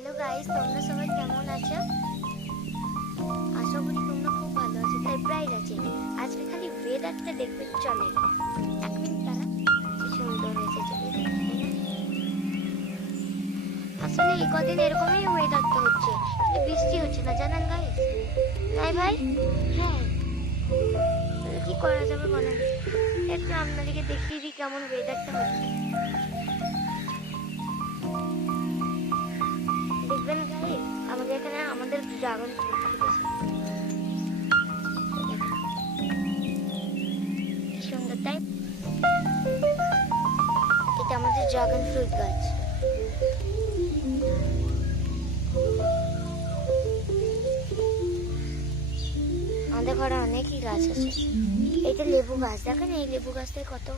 Hello guys, তোমরা সবাই কেমন আছো? আশা করি তোমরা খুব ভালো আছো। ফেব্রুয়ারি আছে, আজকে খালি ওয়েদারটা দেখবে। চলে এক মিনিট দাঁড়া, কি সুন্দর এসেছে ওয়েদারটা। আসলে এই কদিন এরকমই ওয়েদারটা হচ্ছে, কিন্তু বৃষ্টি হচ্ছে না, জানেন গাইস? নাই ভাই? হ্যাঁ, কি করা যাবে বলেন? একটু আপনাদেরকে দেখিয়ে দিই কেমন ওয়েদারটা হচ্ছে। দেখবেন গাইস, আমাদের এখানে আমাদের ড্রাগন ফ্রুট ফুটেছে। কি সুন্দর, তাই? এটা আমাদের ড্রাগন ফ্রুট গাছ। আমাদের ঘরে অনেকই গাছ আছে। এটা লেবু গাছ, দেখেন এই লেবু গাছ থেকে কত